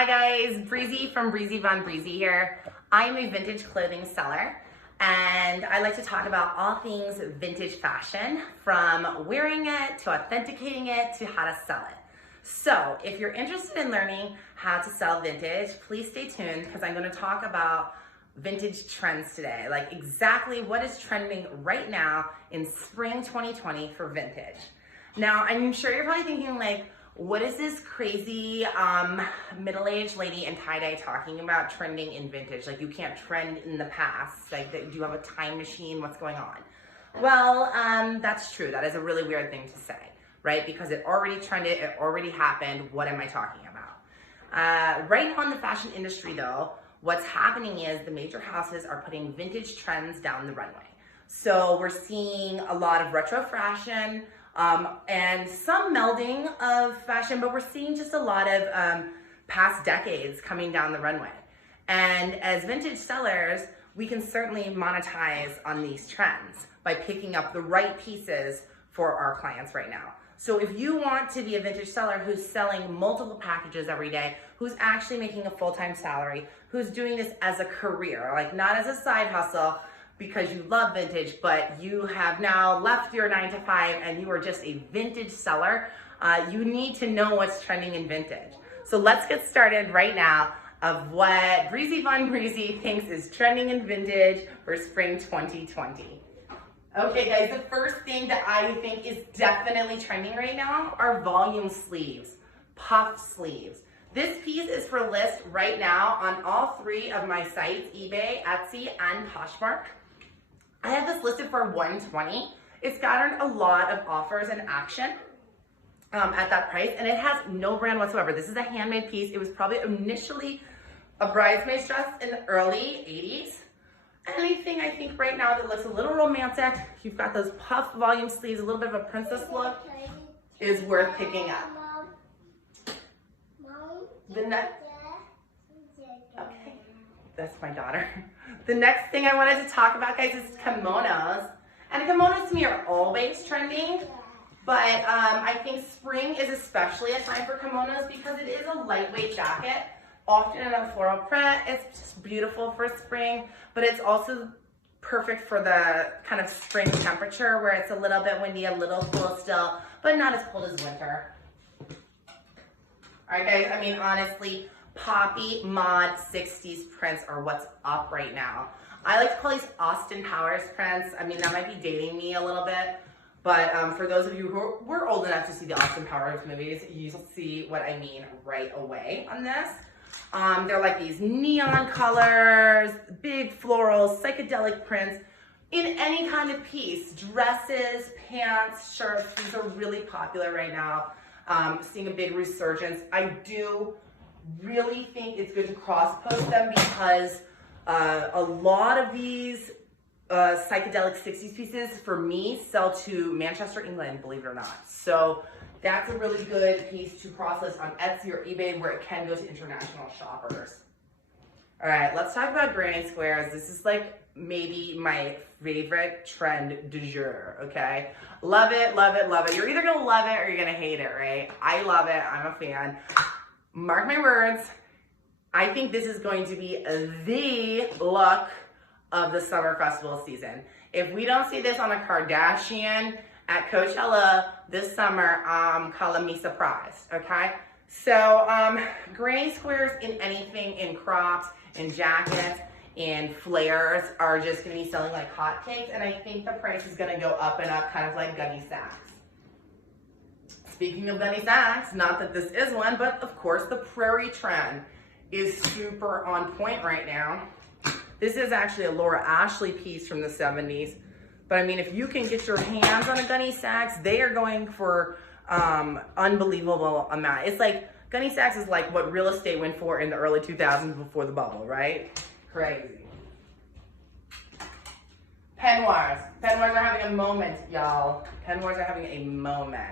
Hi guys, Breezy from Breezyvonbreezy here. I'm a vintage clothing seller and I like to talk about all things vintage fashion, from wearing it to authenticating it to how to sell it. So if you're interested in learning how to sell vintage, please stay tuned because I'm going to talk about vintage trends today, like exactly what is trending right now in spring 2020 for vintage. Now, I'm sure you're probably thinking like, what is this crazy middle-aged lady in tie-dye talking about trending in vintage? Like, you can't trend in the past. Like, do you have a time machine? What's going on? Well, that's true. That is a really weird thing to say, right? Because it already trended, it already happened. What am I talking about? Right now in the fashion industry, though, what's happening is the major houses are putting vintage trends down the runway. So we're seeing a lot of retro fashion, and some melding of fashion, but we're seeing just a lot of past decades coming down the runway. And as vintage sellers, we can certainly monetize on these trends by picking up the right pieces for our clients right now. So if you want to be a vintage seller who's selling multiple packages every day, who's actually making a full-time salary, who's doing this as a career, like not as a side hustle, because you love vintage, but you have now left your 9-to-5 and you are just a vintage seller, you need to know what's trending in vintage. So let's get started right now of what Breezyvonbreezy thinks is trending in vintage for spring 2020. Okay guys, the first thing that I think is definitely trending right now are volume sleeves, puff sleeves. This piece is for list right now on all three of my sites, eBay, Etsy, and Poshmark. I have this listed for $120. It's gotten a lot of offers and action at that price, and it has no brand whatsoever. This is a handmade piece. It was probably initially a bridesmaid's dress in the early 80s. Anything I think right now that looks a little romantic, you've got those puff volume sleeves, a little bit of a princess look, is worth picking up. The next, okay, that's my daughter. The next thing I wanted to talk about, guys, is kimonos. And kimonos to me are always trending, but I think spring is especially a time for kimonos because it is a lightweight jacket, often in a floral print. It's just beautiful for spring, but it's also perfect for the kind of spring temperature where it's a little bit windy, a little cool still, but not as cold as winter. All right, guys, I mean, honestly, poppy mod 60s prints are what's up right now. I like to call these Austin Powers prints. I mean, that might be dating me a little bit, but for those of you who were old enough to see the Austin Powers movies, you'll see what I mean right away on this. They're like these neon colors, big florals, psychedelic prints in any kind of piece, dresses, pants, shirts. These are really popular right now. Seeing a big resurgence. I do really think it's good to cross-post them because a lot of these psychedelic 60s pieces, for me, sell to Manchester, England, believe it or not. So that's a really good piece to cross-list on Etsy or eBay where it can go to international shoppers. All right, let's talk about granny squares. This is like maybe my favorite trend du jour, okay? Love it, love it, love it. You're either gonna love it or you're gonna hate it, right? I love it, I'm a fan. Mark my words, I think this is going to be the look of the summer festival season. If we don't see this on a Kardashian at Coachella this summer, calling me surprised, okay? So granny squares in anything, in crops, in jackets, in flares are just gonna be selling like hotcakes, and I think the price is gonna go up and up, kind of like gunny sacks. Speaking of gunny sacks, not that this is one, but of course the prairie trend is super on point right now. This is actually a Laura Ashley piece from the 70s, but I mean, if you can get your hands on a gunny sacks, they are going for unbelievable amount. It's like, gunny sacks is like what real estate went for in the early 2000s before the bubble, right? Crazy. Peignoirs. Peignoirs are having a moment, y'all. Peignoirs are having a moment.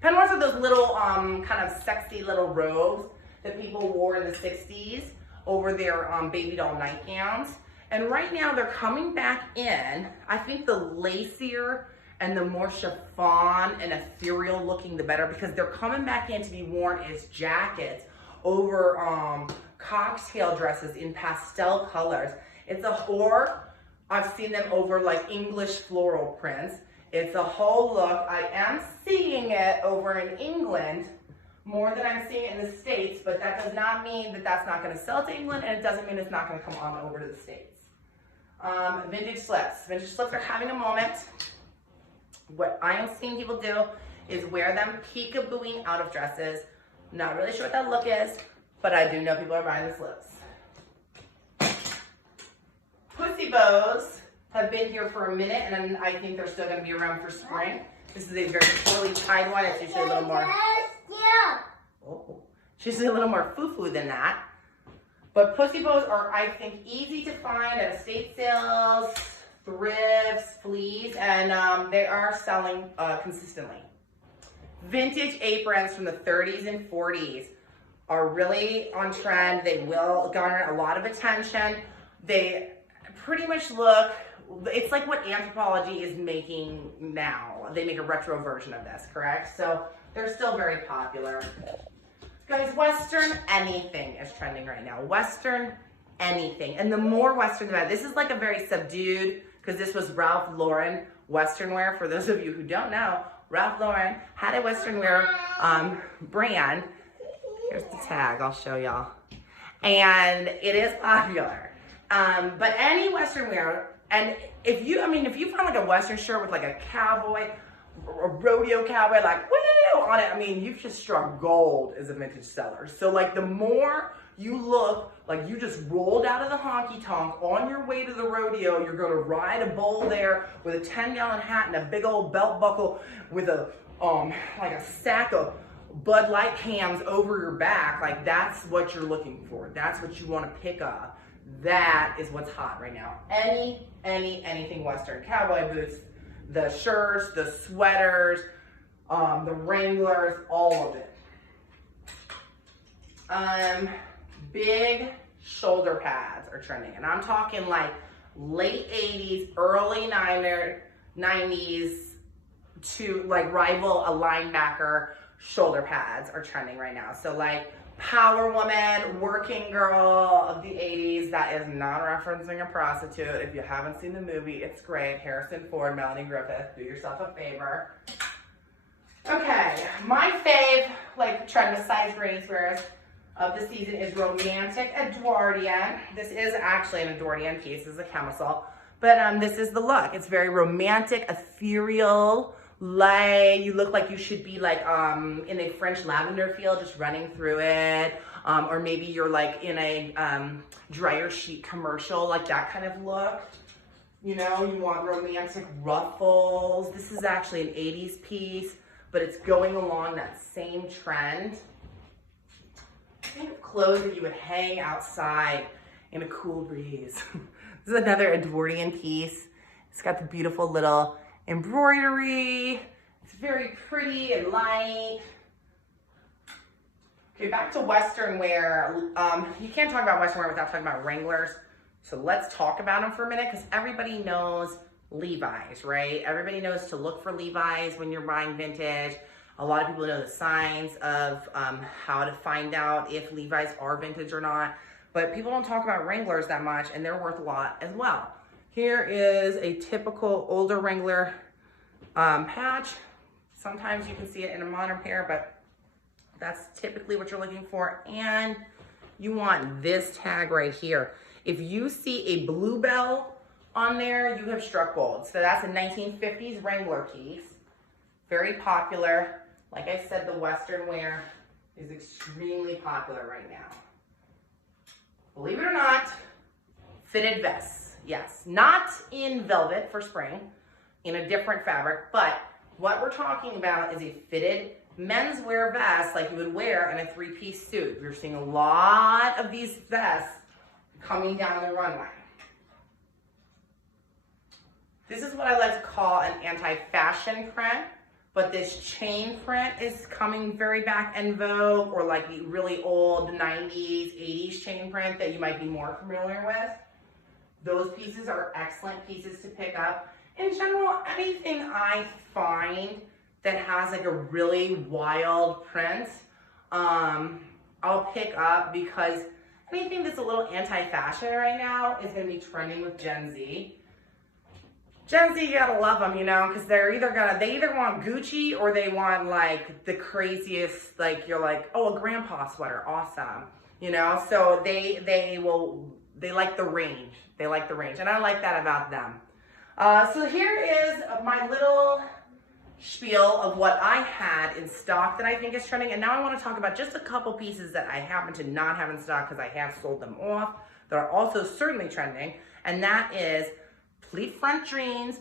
Peignoirs are those little kind of sexy little robes that people wore in the 60s over their baby doll nightgowns. And right now they're coming back in. I think the lacier and the more chiffon and ethereal looking, the better, because they're coming back in to be worn as jackets over cocktail dresses in pastel colors. Or I've seen them over like English floral prints. It's a whole look. I am seeing it over in England more than I'm seeing it in the States, but that does not mean that that's not going to sell to England, and it doesn't mean it's not going to come on over to the States. Vintage slips. Vintage slips are having a moment. What I am seeing people do is wear them peekabooing out of dresses. Not really sure what that look is, but I do know people are buying the slips. Pussy bows have been here for a minute, and I think they're still going to be around for spring. This is a very poorly tied one. It's usually a little more, it's usually a little more foo-foo than that. But pussy bows are, I think, easy to find at estate sales, thrifts, fleas, and they are selling consistently. Vintage aprons from the 30s and 40s are really on trend. They will garner a lot of attention. They pretty much look, it's like what Anthropologie is making now. They make a retro version of this, correct? So they're still very popular. Guys, Western anything is trending right now. Western anything. And the more Western, the better. This is like a very subdued, because this was Ralph Lauren Western wear. For those of you who don't know, Ralph Lauren had a Western wear brand. Here's the tag, I'll show y'all. And it is popular. But any Western wear, and if you find like a Western shirt with like a cowboy, a rodeo cowboy, like woo on it, I mean, you've just struck gold as a vintage seller. So like the more you look like you just rolled out of the honky tonk on your way to the rodeo, you're gonna ride a bull there with a 10-gallon hat and a big old belt buckle with a like a sack of Bud Light cans over your back, like that's what you're looking for. That's what you want to pick up. That is what's hot right now. Anything Western. Cowboy boots, the shirts, the sweaters, the Wranglers, all of it. Big shoulder pads are trending, and I'm talking like late 80s, early 90s to like rival a linebacker shoulder pads are trending right now. So like Power Woman, Working Girl of the 80s, that is not referencing a prostitute. If you haven't seen the movie, it's great. Harrison Ford, Melanie Griffith, do yourself a favor. Okay, my fave, like trend besides racewears of the season is romantic Edwardian. This is actually an Edwardian piece, this is a camisole, but this is the look. It's very romantic, ethereal, like you look like you should be like in a French lavender field just running through it, or maybe you're like in a dryer sheet commercial, like that kind of look. You know, you want romantic ruffles. This is actually an 80s piece, but it's going along that same trend. Think of clothes that you would hang outside in a cool breeze. This is another Edwardian piece. It's got the beautiful little embroidery. It's very pretty and light. Okay, back to Western wear. You can't talk about Western wear without talking about Wranglers. So let's talk about them for a minute, because everybody knows Levi's, right? Everybody knows to look for Levi's when you're buying vintage. A lot of people know the signs of how to find out if Levi's are vintage or not, but people don't talk about Wranglers that much, and they're worth a lot as well. Here is a typical older Wrangler patch. Sometimes you can see it in a modern pair, but that's typically what you're looking for. And you want this tag right here. If you see a bluebell on there, you have struck gold. So that's a 1950s Wrangler piece. Very popular. Like I said, the Western wear is extremely popular right now. Believe it or not, fitted vests. Yes, not in velvet for spring, in a different fabric, but what we're talking about is a fitted menswear vest like you would wear in a three-piece suit. We're seeing a lot of these vests coming down the runway. This is what I like to call an anti-fashion print, but this chain print is coming very back in vogue, or like the really old 90s, 80s chain print that you might be more familiar with. Those pieces are excellent pieces to pick up. In general, anything I find that has like a really wild print I'll pick up because anything that's a little anti-fashion right now is going to be trending with Gen Z. Gen Z, you gotta love them, you know, because they either want Gucci or they want like the craziest, like you're like, oh, a grandpa sweater, awesome, you know. So they like the range. They like the range, and I like that about them. So here is my little spiel of what I had in stock that I think is trending, and now I want to talk about just a couple pieces that I happen to not have in stock because I have sold them off that are also certainly trending, and that is pleat front jeans,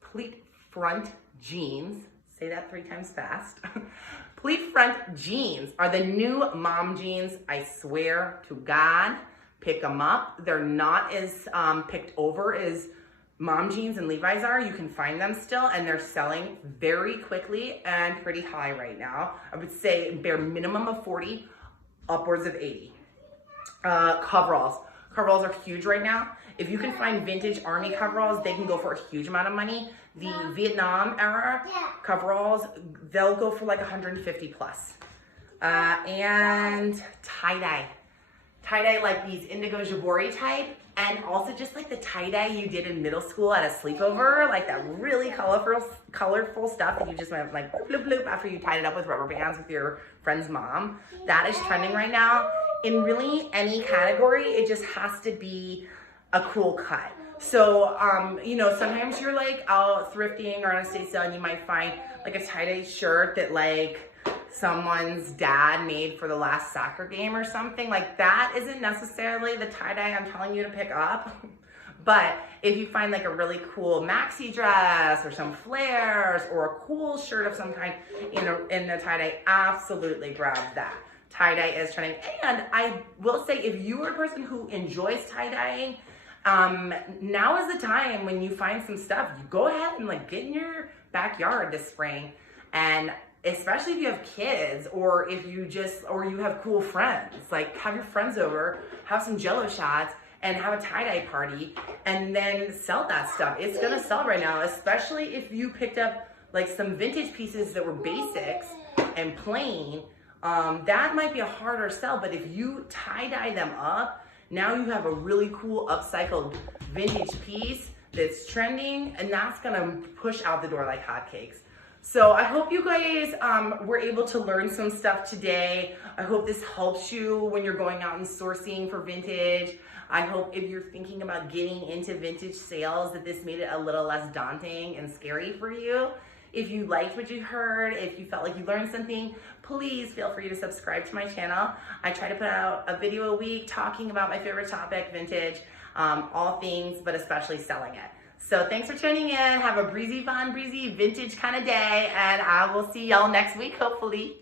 pleat front jeans, say that 3 times fast. Pleat front jeans are the new mom jeans, I swear to God. Pick them up. They're not as picked over as mom jeans and Levi's are. You can find them still, and they're selling very quickly and pretty high right now. I would say bare minimum of 40, upwards of 80. Coveralls. Coveralls are huge right now. If you can find vintage army coveralls, they can go for a huge amount of money. The Vietnam era coveralls, they'll go for like 150 plus. And tie-dye. Tie-dye like these indigo jabori type, and also just like the tie-dye you did in middle school at a sleepover, like that really colorful stuff that you just went like bloop, bloop, after you tied it up with rubber bands with your friend's mom. That is trending right now. In really any category, it just has to be a cool cut. So, you know, sometimes you're like out thrifting or on a estate sale and you might find like a tie-dye shirt that like someone's dad made for the last soccer game or something. Like that isn't necessarily the tie-dye I'm telling you to pick up. But if you find like a really cool maxi dress or some flares or a cool shirt of some kind in the tie-dye, absolutely grab that. Tie-dye is trending. And I will say, if you are a person who enjoys tie-dyeing, now is the time when you find some stuff, you go ahead and like get in your backyard this spring. And especially if you have kids or if you you have cool friends, like have your friends over, have some Jello shots and have a tie-dye party and then sell that stuff. It's gonna sell right now, especially if you picked up like some vintage pieces that were basics and plain. That might be a harder sell, but if you tie-dye them up, now you have a really cool upcycled vintage piece that's trending, and that's gonna push out the door like hotcakes. So I hope you guys were able to learn some stuff today. I hope this helps you when you're going out and sourcing for vintage. I hope if you're thinking about getting into vintage sales that this made it a little less daunting and scary for you. If you liked what you heard, if you felt like you learned something, please feel free to subscribe to my channel. I try to put out a video a week talking about my favorite topic, vintage, all things, but especially selling it. So thanks for tuning in. Have a Breezyvonbreezy vintage kind of day, and I will see y'all next week, hopefully.